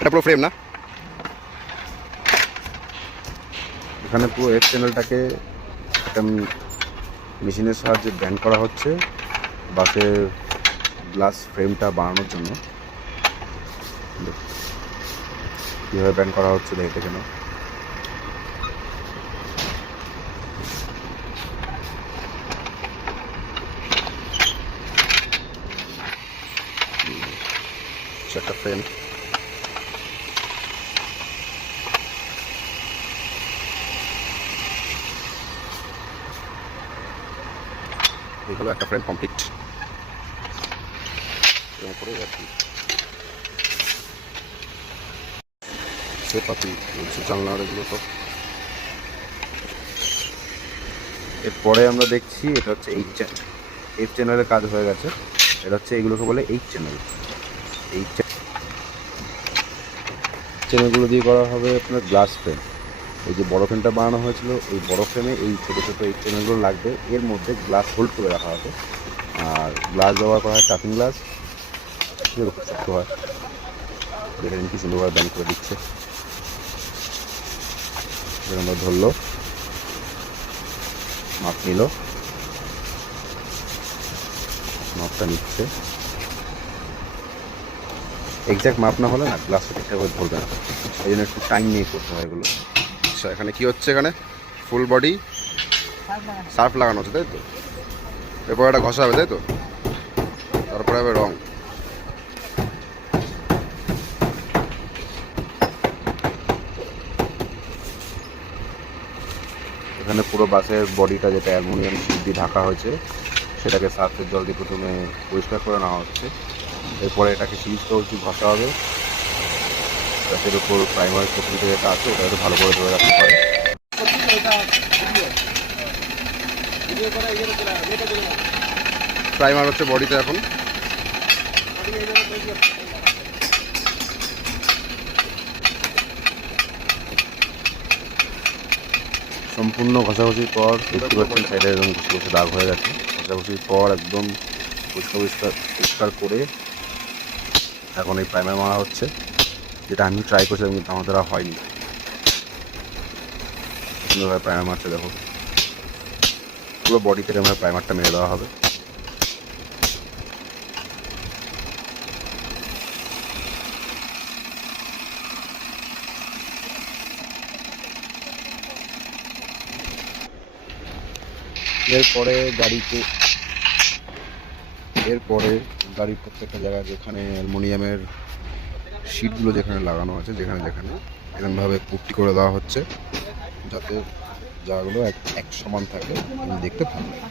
এটা পুরো ফ্রেম না, এখানে পুরো এফ চ্যানেলটাকে একটা মেশিনের সাহায্যে ব্যান্ড করা হচ্ছে বাসের গ্লাস ফ্রেমটা বানানোর জন্য। কীভাবে ব্যান্ড করা হচ্ছে দেখে কেন। একটা ফ্রেম, এই হলো একটা ফ্রেম কমপ্লিট। করে রাখি সে পাতি জানলা এগুলো সব। এরপরে আমরা দেখছি এটা হচ্ছে এইচ চ্যানেল। এফ চ্যানেলের কাজ হয়ে গেছে, এটা হচ্ছে এগুলোকে বলে এইচ চ্যানেল। এই চ্যানেলগুলো দিয়ে করা হবে আপনার গ্লাস ফ্রেম। এই যে বড় ফ্রেমটা বানানো হয়েছিল, এই বড় ফ্রেমে এই ছোটো ছোটো এই চ্যানেলগুলো লাগবে, এর মধ্যে গ্লাস হোল্ড করে রাখা হবে। আর গ্লাস ব্যবহার করা হয় টাফিং গ্লাস, খুব শক্ত হয়। দেখে নিন কি সুন্দরভাবে ব্যান্ড করে দিচ্ছে। আমরা ধরলো, মাপ নিল, মাপটা নিচ্ছে। এক্স্যাক্ট মাপ না হলে না গ্লাসটা ঠিকঠাকভাবে ধরবে না, এই জন্য একটু টাইম নিয়ে করতে হয় এগুলো। আচ্ছা, এখানে কি হচ্ছে? এখানে ফুল বডি সার্ফ লাগানো হচ্ছে, তাই তো? এরপর এটা ঘষা হবে, তাই তো? তারপরে হবে রং। এখানে পুরো বাসের বডিটা যেটা অ্যালুমিনিয়াম শিট দিয়ে ঢাকা হয়েছে সেটাকে সার্ফের জল দিয়ে প্রথমে পরিষ্কার করে নেওয়া হচ্ছে। এরপরে এটাকে সিরিজ করতে ঘষা হবে, এর উপর প্রাইমার প্রকৃতি যেটা আছে ওটা একটু ভালো করে ধরে রাখতে পারে। প্রাইমার হচ্ছে বডিতে এখন। সম্পূর্ণ ঘষাঘষির পর দেখতে পাচ্ছেন সাইডে একদম ঘষে ঘষে দাগ হয়ে গেছে। ঘষাঘষির পর একদম পরিষ্কার করে এখন এই প্রাইমার মারা হচ্ছে, যেটা আমি ট্রাই করছিলাম কিন্তু আমার দ্বারা হয়নি। সুন্দরভাবে প্রাইমার মারছে, দেখো পুরো বডিতে আমার প্রাইমারটা মেরে দেওয়া হবে। এরপরে গাড়ির প্রত্যেকটা জায়গায় যেখানে অ্যালুমিনিয়ামের শিটগুলো যেখানে লাগানো আছে, যেখানে এরকমভাবে পুট্টি করে দেওয়া হচ্ছে যাতে জায়গাগুলো এক সমান থাকে, দেখতে ভালো লাগে।